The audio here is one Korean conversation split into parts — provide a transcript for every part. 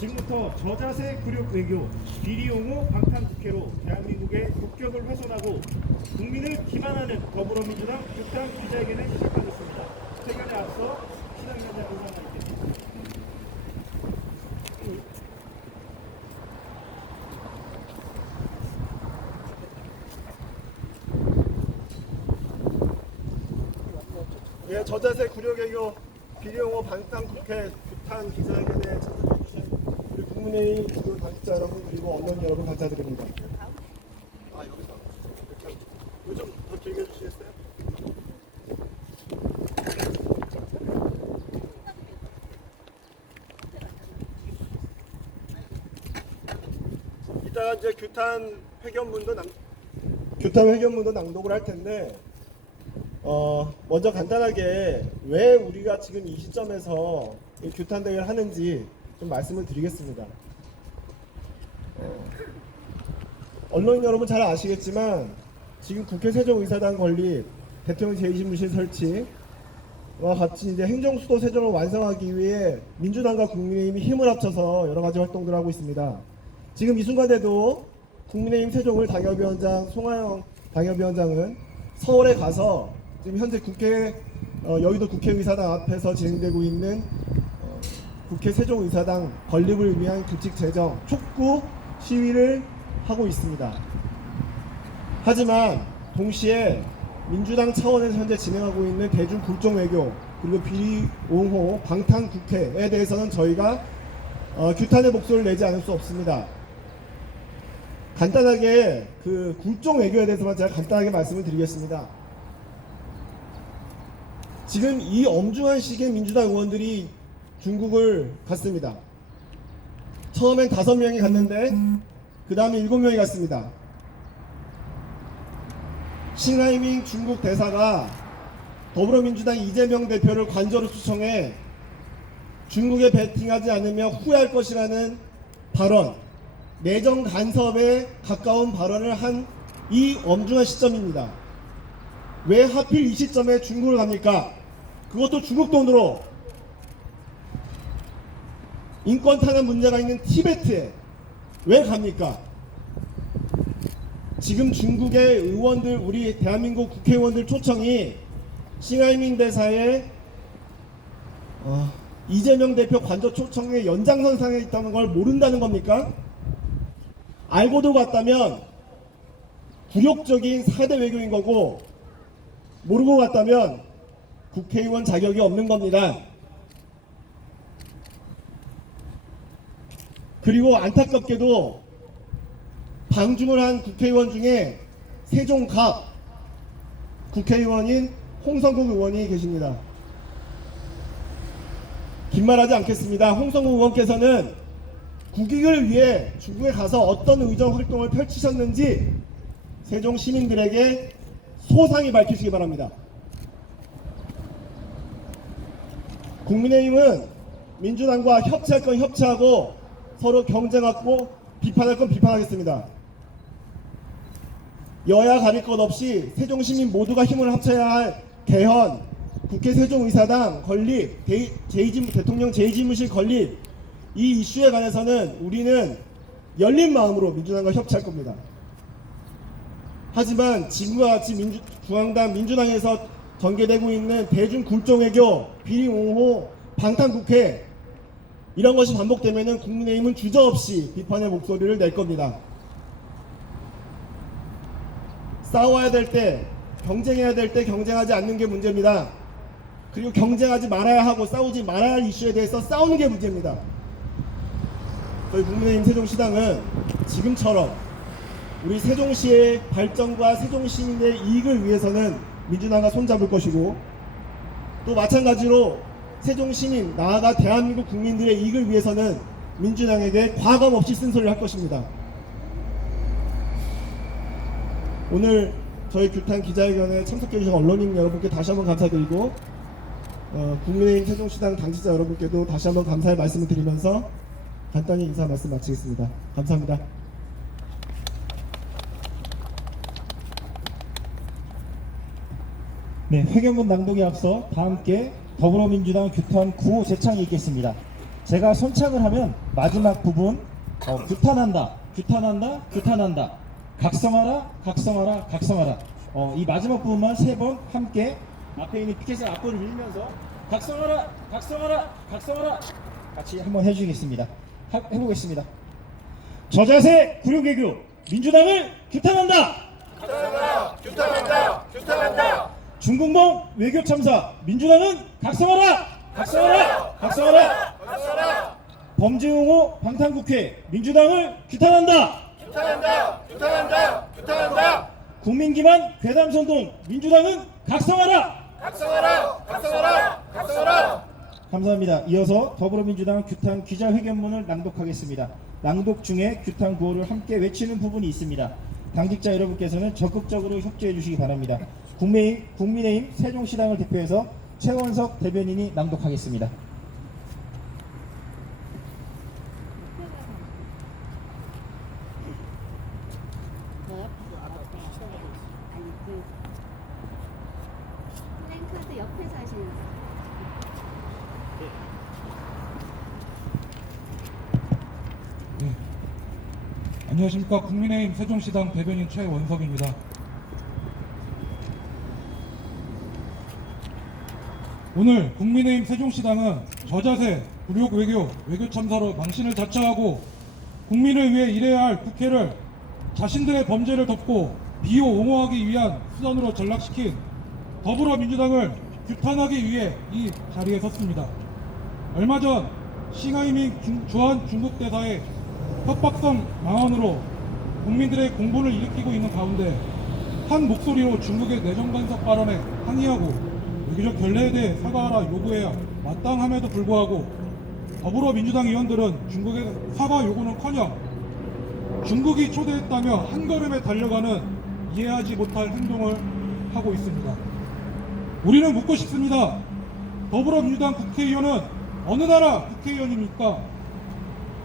지금부터 저자세 굴욕 외교, 비리 옹호 방탄 국회로 대한민국의 국격을 훼손하고 국민을 기만하는 더불어민주당 규탄 기자회견을 시작하겠습니다. 회견에 앞서 시당위원장 인사 드리겠습니다. 예, 저자세 굴욕외교 비리옹호 방탄국회 규탄 기자회견에 참석해주신 우리 국민의힘 주요 당직자 여러분 그리고 언론 여러분 감사드립니다. 여기서 요즘 더 길게 해주시겠어요? 이따가 이제 규탄 회견문도 낭독을 할 텐데. 먼저 간단하게 왜 우리가 지금 이 시점에서 이 규탄 대회를 하는지 좀 말씀을 드리겠습니다. 언론인 여러분 잘 아시겠지만 지금 국회 세종의사당 건립, 대통령 제2신무실 설치와 같이 이제 행정수도 세종을 완성하기 위해 민주당과 국민의힘이 힘을 합쳐서 여러 가지 활동들을 하고 있습니다. 지금 이 순간에도 국민의힘 세종을 당협위원장 송하영 당협위원장은 서울에 가서 지금 현재 여의도 국회의사당 앞에서 진행되고 있는 국회 세종의사당 건립을 위한 규칙 제정 촉구 시위를 하고 있습니다. 하지만 동시에 민주당 차원에서 현재 진행하고 있는 대중 굴종 외교 그리고 비리 옹호 방탄 국회에 대해서는 저희가 규탄의 목소리를 내지 않을 수 없습니다. 간단하게 그 굴종 외교에 대해서만 제가 간단하게 말씀을 드리겠습니다. 지금 이 엄중한 시기에 민주당 의원들이 중국을 갔습니다. 처음엔 5명이 갔는데 그 다음에 7명이 갔습니다. 싱하이밍 중국 대사가 더불어민주당 이재명 대표를 관저로 초청해 중국에 베팅하지 않으면 후회할 것이라는 발언, 내정 간섭에 가까운 발언을 한 이 엄중한 시점입니다. 왜 하필 이 시점에 중국을 갑니까? 그것도 중국 돈으로. 인권 탄압 문제가 있는 티베트에 왜 갑니까? 지금 중국의 의원들, 우리 대한민국 국회의원들 초청이 싱하이밍 대사의 이재명 대표 관저 초청의 연장선상에 있다는 걸 모른다는 겁니까? 알고도 갔다면 굴욕적인 4대 외교인 거고, 모르고 갔다면 국회의원 자격이 없는 겁니다. 그리고 안타깝게도 방중을 한 국회의원 중에 세종갑 국회의원인 홍성국 의원이 계십니다. 긴 말하지 않겠습니다. 홍성국 의원께서는 국익을 위해 중국에 가서 어떤 의정 활동을 펼치셨는지 세종 시민들에게 소상히 밝히시기 바랍니다. 국민의힘은 민주당과 협치할 건 협치하고 서로 경쟁하고 비판할 건 비판하겠습니다. 여야 가릴 것 없이 세종시민 모두가 힘을 합쳐야 할 개헌, 국회 세종의사당 건립, 대통령 제2지무실 건립, 이 이슈에 관해서는 우리는 열린 마음으로 민주당과 협치할 겁니다. 하지만 지금과 같이 중앙당 민주당에서 전개되고 있는 대중 굴종외교, 비리 옹호, 방탄국회 이런 것이 반복되면 국민의힘은 주저없이 비판의 목소리를 낼 겁니다. 싸워야 될 때, 경쟁해야 될 때 경쟁하지 않는 게 문제입니다. 그리고 경쟁하지 말아야 하고 싸우지 말아야 할 이슈에 대해서 싸우는 게 문제입니다. 저희 국민의힘 세종시당은 지금처럼 우리 세종시의 발전과 세종시민의 이익을 위해서는 민주당과 손잡을 것이고, 또 마찬가지로 세종시민, 나아가 대한민국 국민들의 이익을 위해서는 민주당에게 과감 없이 쓴소리를 할 것입니다. 오늘 저희 규탄 기자회견에 참석해주신 언론인 여러분께 다시 한번 감사드리고, 국민의힘 세종시당 당직자 여러분께도 다시 한번 감사의 말씀을 드리면서 간단히 인사 말씀 마치겠습니다. 감사합니다. 네, 회견문 낭독에 앞서 다 함께 더불어민주당 규탄 구호 제창이 있겠습니다. 제가 선창을 하면 마지막 부분 규탄한다, 규탄한다, 규탄한다, 각성하라, 각성하라, 각성하라. 이 마지막 부분만 3번 함께 앞에 있는 피켓의 앞으로 밀면서 각성하라, 각성하라, 각성하라 같이 한번 해주시겠습니다. 해보겠습니다. 저자세 굴욕외교 민주당을 규탄한다. 규탄한다! 규탄한다! 규탄한다! 중국몽 외교 참사 민주당은 각성하라, 각성하라, 각성하라. 박사라! 범죄 옹호 방탄국회 민주당을 규탄한다. 규탄한다! 규탄한다! 규탄한다! 국민기만 괴담선동 민주당은 각성하라. 각성하라! 각성하라! 각성하라! 감사합니다. 이어서 더불어민주당 규탄 기자회견문을 낭독하겠습니다. 낭독 중에 규탄 구호를 함께 외치는 부분이 있습니다. 당직자 여러분께서는 적극적으로 협조해 주시기 바랍니다. 국민의힘 세종시당을 대표해서 최원석 대변인이 낭독하겠습니다. 아니 플랜카드 옆에서 하시는 거예요. 네. 안녕하십니까. 국민의힘 세종시당 대변인 최원석입니다. 오늘 국민의힘 세종시당은 저자세, 굴욕 외교, 외교 참사로 망신을 자처하고 국민을 위해 일해야 할 국회를 자신들의 범죄를 덮고 비호 옹호하기 위한 수단으로 전락시킨 더불어민주당을 규탄하기 위해 이 자리에 섰습니다. 얼마 전 싱하이밍 주한 중국 대사의 협박성 망언으로 국민들의 공분을 일으키고 있는 가운데 한 목소리로 중국의 내정 간섭 발언에 항의하고 외교적 결례에 대해 사과하라 요구해야 마땅함에도 불구하고 더불어민주당 의원들은 중국의 사과 요구는커녕 중국이 초대했다며 한 걸음에 달려가는 이해하지 못할 행동을 하고 있습니다. 우리는 묻고 싶습니다. 더불어민주당 국회의원은 어느 나라 국회의원입니까?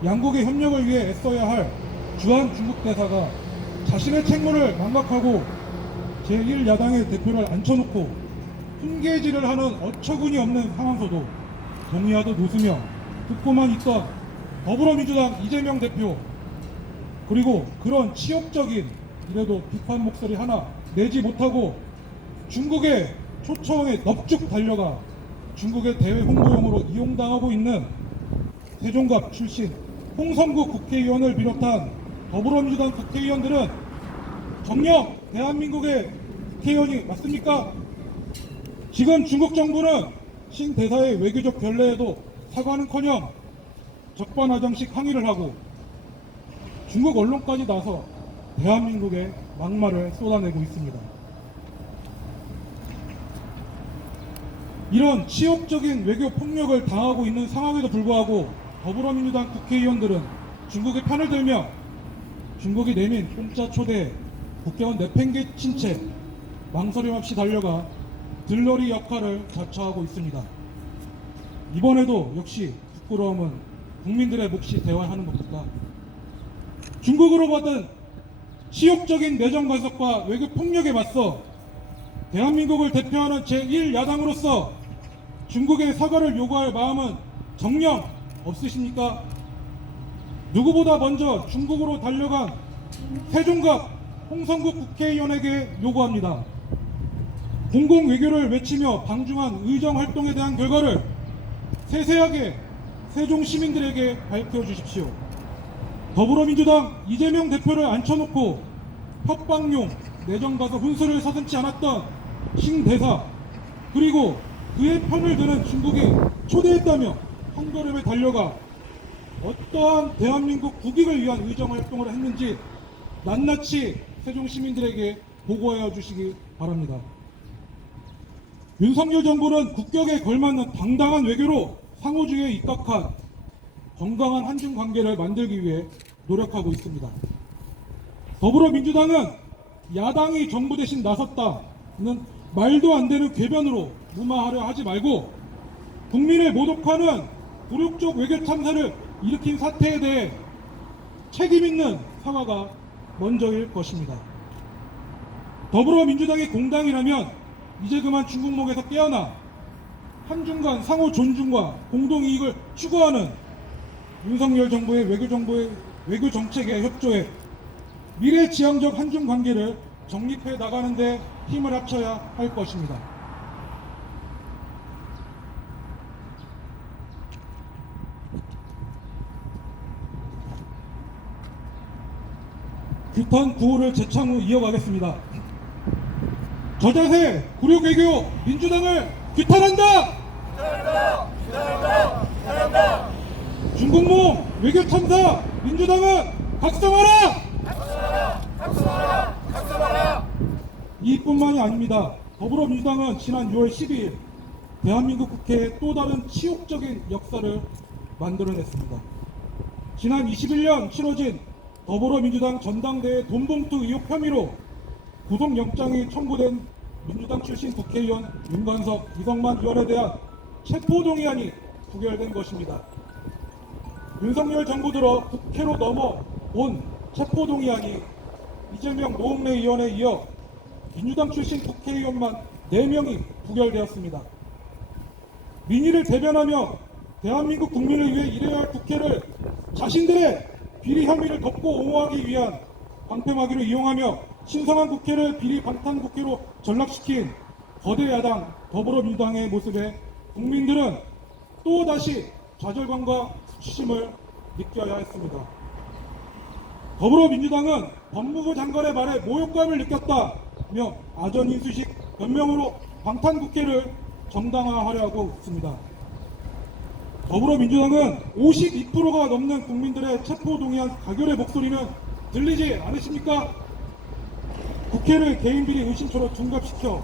양국의 협력을 위해 애써야 할 주한 중국 대사가 자신의 책무를 망각하고 제1야당의 대표를 앉혀놓고 훈계질을 하는 어처구니 없는 상황서도 동의하듯 웃으며 듣고만 있던 더불어민주당 이재명 대표, 그리고 그런 치욕적인 이래도 비판 목소리 하나 내지 못하고 중국의 초청에 넙죽 달려가 중국의 대외 홍보용으로 이용당하고 있는 세종갑 출신 홍성국 국회의원을 비롯한 더불어민주당 국회의원들은 정녕 대한민국의 국회의원이 맞습니까? 지금 중국 정부는 신 대사의 외교적 결례에도 사과는커녕 적반하장식 항의를 하고 중국 언론까지 나서 대한민국의 막말을 쏟아내고 있습니다. 이런 치욕적인 외교 폭력을 당하고 있는 상황에도 불구하고 더불어민주당 국회의원들은 중국의 편을 들며 중국이 내민 공짜 초대에 국회의원 내팽개친 채 망설임 없이 달려가 들러리 역할을 자처하고 있습니다. 이번에도 역시 부끄러움은 국민들의 몫이 되어야 하는 겁니다. 중국으로 받은 치욕적인 내정 간섭과 외교 폭력에 맞서 대한민국을 대표하는 제1야당으로서 중국의 사과를 요구할 마음은 정녕 없으십니까? 누구보다 먼저 중국으로 달려간 세종갑 홍성국 국회의원에게 요구합니다. 공공외교를 외치며 방중한 의정활동에 대한 결과를 세세하게 세종 시민들에게 밝혀주십시오. 더불어민주당 이재명 대표를 앉혀놓고 협박용 내정가서 훈수를 서슴지 않았던 신 대사, 그리고 그의 편을 드는 중국이 초대했다며 한 걸음에 달려가 어떠한 대한민국 국익을 위한 의정활동을 했는지 낱낱이 세종 시민들에게 보고해 주시기 바랍니다. 윤석열 정부는 국격에 걸맞는 당당한 외교로 상호주의에 입각한 건강한 한중 관계를 만들기 위해 노력하고 있습니다. 더불어민주당은 야당이 정부 대신 나섰다는 말도 안 되는 궤변으로 무마하려 하지 말고 국민을 모독하는 굴욕적 외교 참사를 일으킨 사태에 대해 책임 있는 사과가 먼저일 것입니다. 더불어민주당이 공당이라면 이제 그만 중국몽에서 깨어나 한중 간 상호 존중과 공동이익을 추구하는 윤석열 정부의 외교 정책에 협조해 미래지향적 한중 관계를 정립해 나가는 데 힘을 합쳐야 할 것입니다. 규탄 구호를 재창후 이어가겠습니다. 저자세 굴욕외교 민주당을 규탄한다! 중국몽 외교참사 민주당은 각성하라! 이뿐만이 아닙니다. 더불어민주당은 지난 6월 12일 대한민국 국회에 또 다른 치욕적인 역사를 만들어냈습니다. 지난 21년 치러진 더불어민주당 전당대회 돈봉투 의혹 혐의로 구속영장이 청구된 민주당 출신 국회의원 윤관석, 이성만 의원에 대한 체포동의안이 부결된 것입니다. 윤석열 정부 들어 국회로 넘어온 체포동의안이 이재명 노웅래 의원에 이어 민주당 출신 국회의원만 4명이 부결되었습니다. 민의를 대변하며 대한민국 국민을 위해 일해야 할 국회를 자신들의 비리 혐의를 덮고 옹호하기 위한 방패막이로 이용하며 신성한 국회를 비리 방탄 국회로 전락시킨 거대 야당 더불어민주당의 모습에 국민들은 또다시 좌절감과 수치심을 느껴야 했습니다. 더불어민주당은 법무부 장관의 말에 모욕감을 느꼈다며 아전인수식 변명으로 방탄 국회를 정당화하려고 했습니다. 더불어민주당은 52%가 넘는 국민들의 체포동의안 가결의 목소리는 들리지 않으십니까? 국회를 개인비리 의심초로 둔갑시켜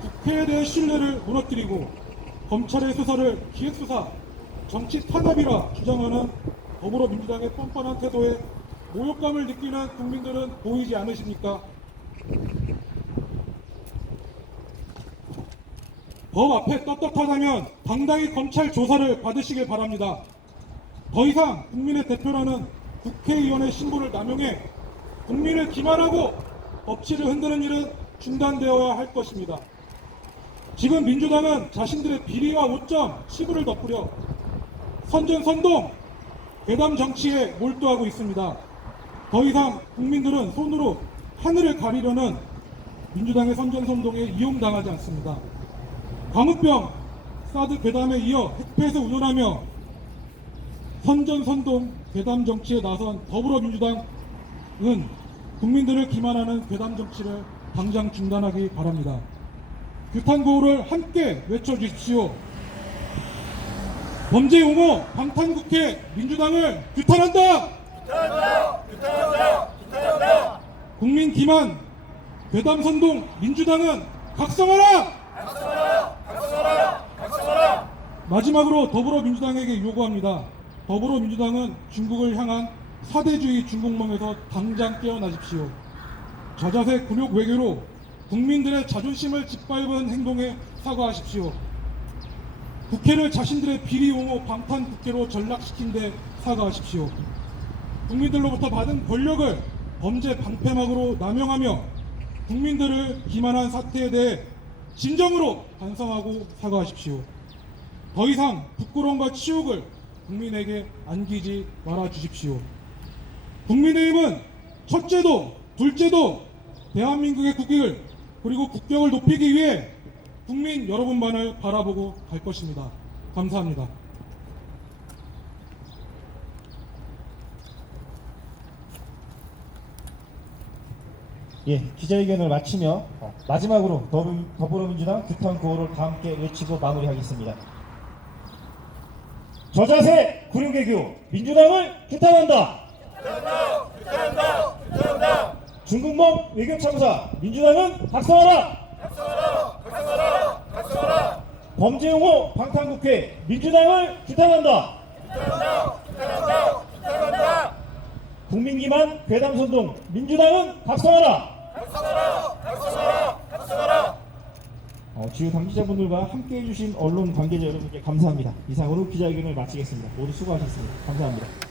국회에 대한 신뢰를 무너뜨리고 검찰의 수사를 기획수사, 정치 탄압이라 주장하는 더불어민주당의 뻔뻔한 태도에 모욕감을 느끼는 국민들은 보이지 않으십니까? 법 앞에 떳떳하다면 당당히 검찰 조사를 받으시길 바랍니다. 더 이상 국민의 대표라는 국회의원의 신분을 남용해 국민을 기만하고 법치를 흔드는 일은 중단되어야 할 것입니다. 지금 민주당은 자신들의 비리와 오점, 치부를 덮으려 선전선동, 괴담 정치에 몰두하고 있습니다. 더 이상 국민들은 손으로 하늘을 가리려는 민주당의 선전선동에 이용당하지 않습니다. 광우병, 사드 괴담에 이어 핵폐에서 운운하며 선전선동, 괴담 정치에 나선 더불어민주당은 국민들을 기만하는 괴담 정치를 당장 중단하기 바랍니다. 규탄구호를 함께 외쳐주십시오. 범죄 옹호 방탄국회 민주당을 규탄한다! 규탄한다! 국민 기만 괴담 선동 민주당은 각성하라! 각성하라! 마지막으로 더불어민주당에게 요구합니다. 더불어민주당은 중국을 향한 사대주의 중국몽에서 당장 깨어나십시오. 저자세 굴욕 외교로 국민들의 자존심을 짓밟은 행동에 사과하십시오. 국회를 자신들의 비리 옹호 방탄 국회로 전락시킨 데 사과하십시오. 국민들로부터 받은 권력을 범죄 방패막으로 남용하며 국민들을 기만한 사태에 대해 진정으로 반성하고 사과하십시오. 더 이상 부끄러움과 치욕을 국민에게 안기지 말아 주십시오. 국민의힘은 첫째도 둘째도 대한민국의 국익을 그리고 국격을 높이기 위해 국민 여러분만을 바라보고 갈 것입니다. 감사합니다. 예, 기자회견을 마치며 마지막으로 더불어민주당 규탄 구호를 다 함께 외치고 마무리하겠습니다. 저자세 굴욕외교 민주당을 규탄한다. 규탄한다! 중국몽 외교참사 민주당은 각성하라. 각성하라! 범죄 옹호 방탄국회 민주당을 규탄한다. 규탄한다! 국민기만 괴담선동 민주당은 각성하라. 각성하라! 주요 당직자분들과 함께해 주신 언론 관계자 여러분께 감사합니다. 이상으로 기자회견을 마치겠습니다. 모두 수고하셨습니다. 감사합니다.